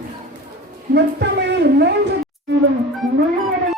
முத்தமிழில் 3 முழுவதும்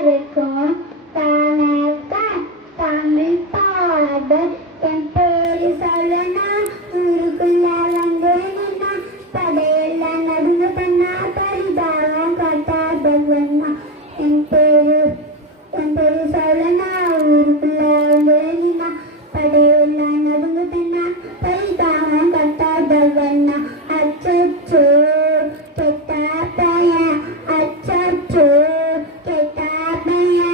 இருக்கும் தானேதான் தமிழ் பாடல் என் பேரு சொல்லனா ஊருக்குள்ள வந்தேன்னா படையெல்லாம் நடுங்க பண்ணா பரிதாபம் காட்டாதவன்னா என் பேரு சொல்லனா ஊருக்குள்ள வந்தேன்னா படையெல்லாம் நடுங்க பண்ணா பரிதாபம் காட்டாதவன்னா அச்சோ கெட்ட பையன் அச்சோ கெட்ட பையன்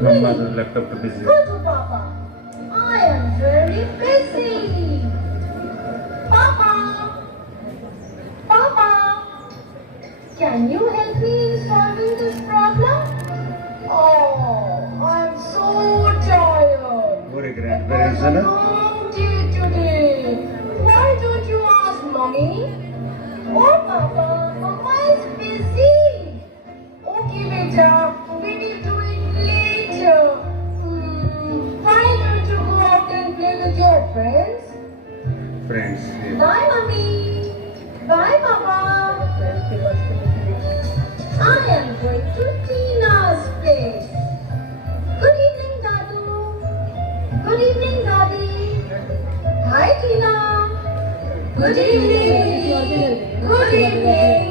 Mama has left up to busy. Go to Papa. I am very busy. Papa. Papa. Can you help me in solving this problem? Oh, I'm so tired. Very It grandparents, was a na? long day today. Why don't you ask Mommy? Oh, Papa, Mama is busy. Okay, beta, we will do it later. Why don't you go out and play with your friends? Friends. Yeah. Bye, Mommy. Bye, Papa. I am going to Tina's place. Good evening, Dadu. Good evening, Daddy. Hi, Tina. Good evening. Good evening.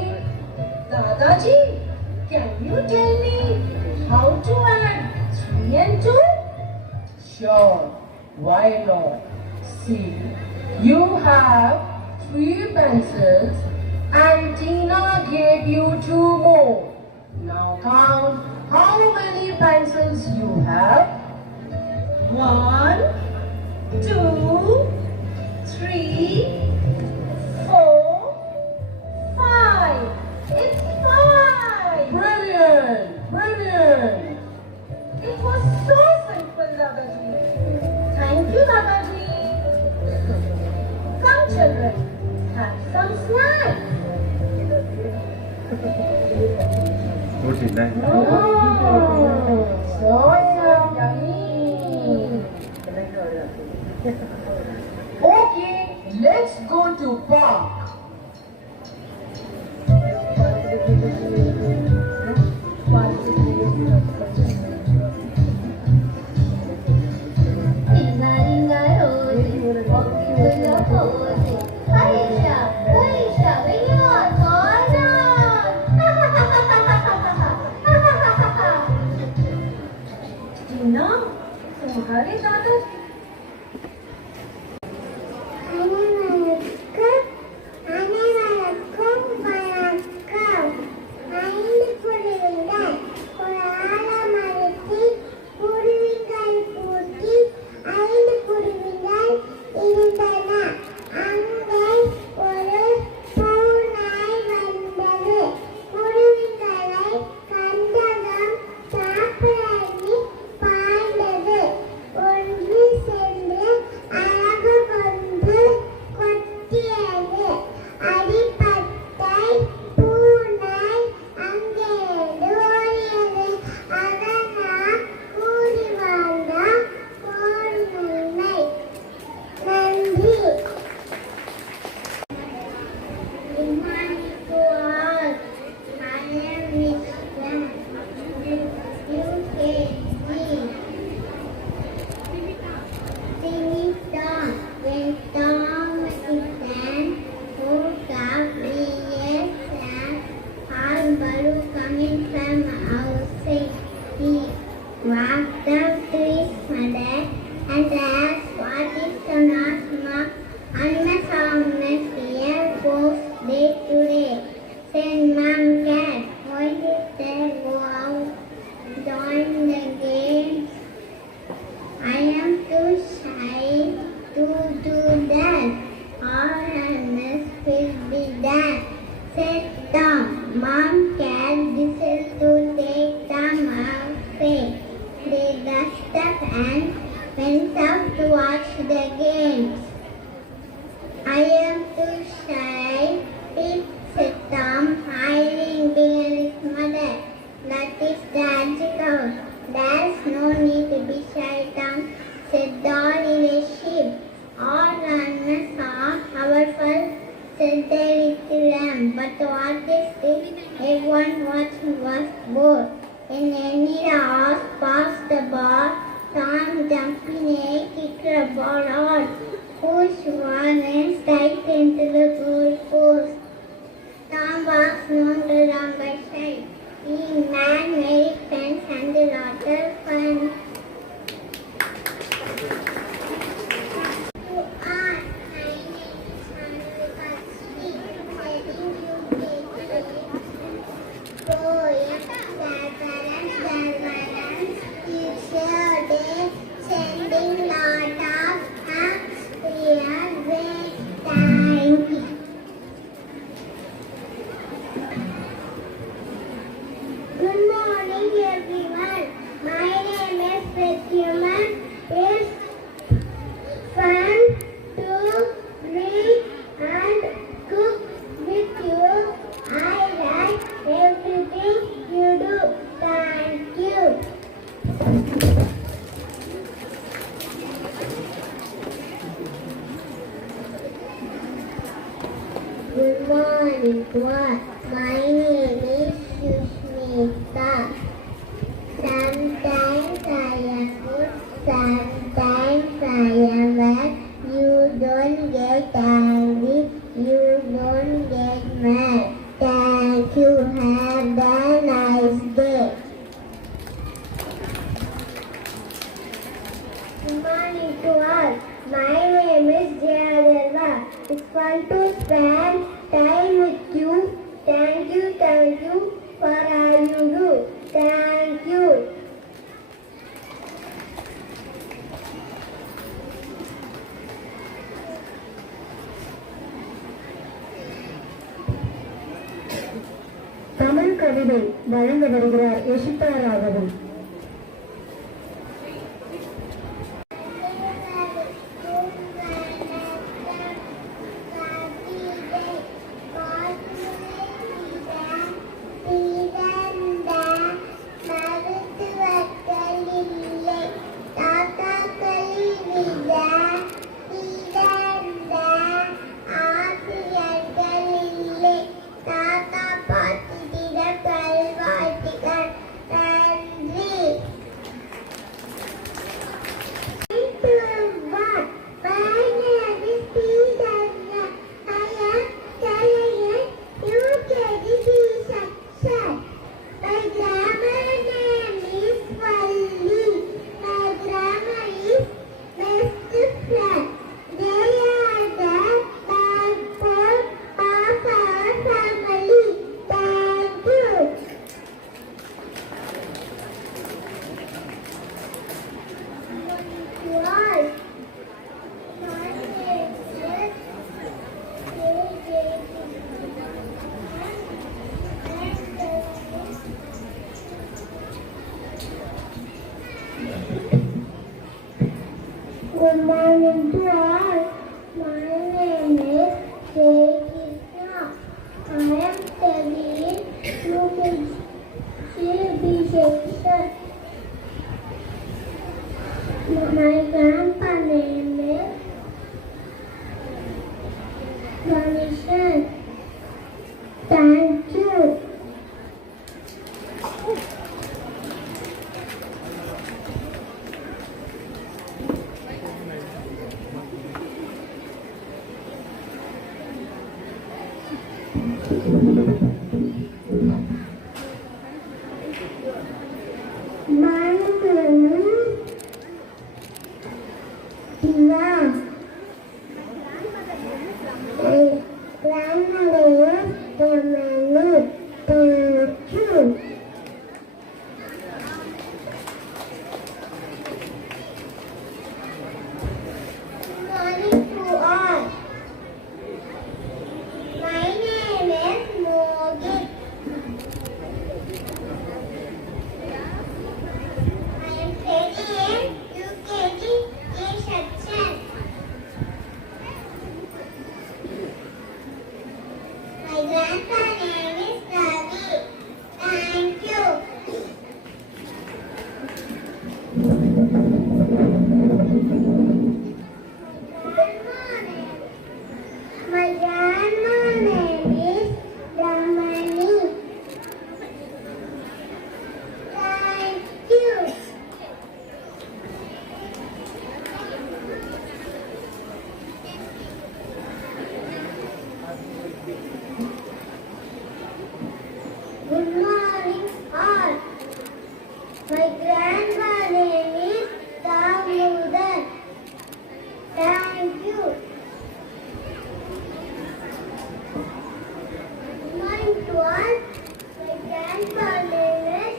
Dadaji, can you tell me how to add 3 and 2? Sure. Why not? See, you have 3 pencils and Tina gave you 2 more. Now count how many pencils you have. 1, 2, 3, 4, 5. It's 5. Brilliant! Brilliant! It was so simple, Dadaji. Thank you, Dadaji. Come, children, have some snacks. Good evening. So yummy. Okay, let's go to park. Ringa ringa rose, walking with a pose. Aisha, Aisha, when you are Tina, तुम्हारे दादाजी walked up to his mother and asked what is the last mark on the soundness here goes day to day. Said Mom Cat, why did they go out? Join the games. I am too shy to do that. All honest will be that. Said Tom, Mom Cat decided to take them away. They dusted up and went out to watch the games. I am too shy, said Tom, hiding behind his mother. That is logical. There's no need to be shy, Tom, said Doll in a sheep. All runners are powerful, said the little lamb. But what is this? Everyone watching was bored. When any horse passed the ball, Tom jumped in air, kicked the ball out, pushed one and straight into the goal post. Tom was no longer shy. He made many friends and a lot of fun. You are my name is Hanukkah Sweet, telling you poems, Sarvarans, it's Good morning, everyone. My name is Pratyuman. It's fun to read and cook with you. I like everything you do. Thank you. Good morning, class. My name is Sushmita. Sometimes I am good, sometimes I am bad. You don't get angry, you don't get mad. Thank you, have a nice day. Good morning to all. My name is Jayadeva. It's fun to spend time with you. Thank you for all you do. Thank you. Tamil கவிதை வழங்க வருகிறார் Yashitha Raghavan. Good morning to all. My name is Jayadeva. I am studying UKG section. My grandpa name is Ganeshan. Thank you. My name is Tina. My grandmother is Yamani. Thank you. Good morning to all. My name is Mogit. I am studying UKG section. My grandpa name is Ravi. Thank you. My grandma name is Ramani. Thank you. Good morning all. My grandma name is Damodan. Thank you. Good morning to all. My grandpa name is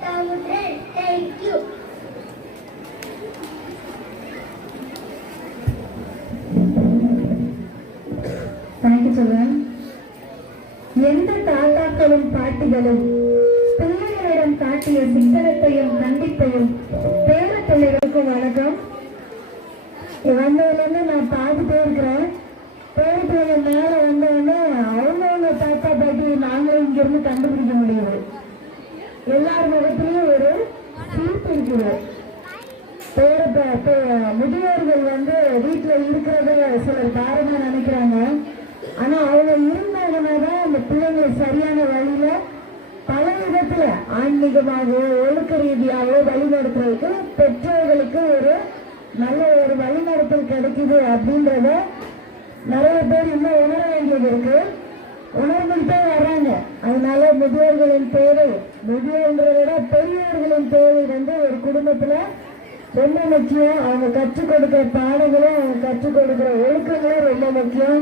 Damodan. Thank you. Thank you, children. எந்த தாத்தாக்களும் பாட்டிகளும் பிள்ளைகளிடம் காட்டிய சிக்கனத்தையும் கண்டிப்பையும் பேர பிள்ளைகளுக்கு வணக்கம். வந்ததுலேருந்து நான் பார்த்துட்டே இருக்கிறேன். பேர பிள்ளைங்க மேலே வந்தோடனே அவங்கவுங்க தாத்தா பாட்டி நாங்களும் இங்கிருந்து கண்டுபிடிக்க முடியுது. எல்லார் முகத்திலையும் ஒரு சிரிப்பு இருக்குது. முதியோர்கள் வீட்டில் இருக்கிறத சிலர் பாரமா நினைக்கிறாங்க. ஆனா அவங்க இருந்தாங்கன்னாதான் அந்த பிள்ளைங்களை சரியான வழியில பல விதத்துல ஆன்மீகமாகவோ ஒழுக்க ரீதியாகவோ வழிநடத்துறதுக்கு பெற்றோர்களுக்கு ஒரு நல்ல ஒரு வழிநடத்தல் கிடைக்குது அப்படின்றத நிறைய பேர் இன்னும் உணர வேண்டியது இருக்கு. உணர்ந்துகிட்டே வர்றாங்க. அதனால முதியோர்களின் தேவை, முதியோர்களை விட பெரியவர்களின் தேவை ஒரு குடும்பத்துல ரொம்ப முக்கியம். அவங்க கற்றுக் கொடுக்கிற பாடங்களும் அவங்க கற்றுக் கொடுக்கிற ஒழுக்கங்களும் ரொம்ப முக்கியம்.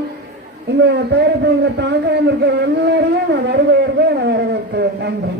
இங்க பேர பிள்ளைங்களை பார்க்காம இருக்க எல்லாரையும் நான் வருக வரவேற்கிறேன். நன்றி.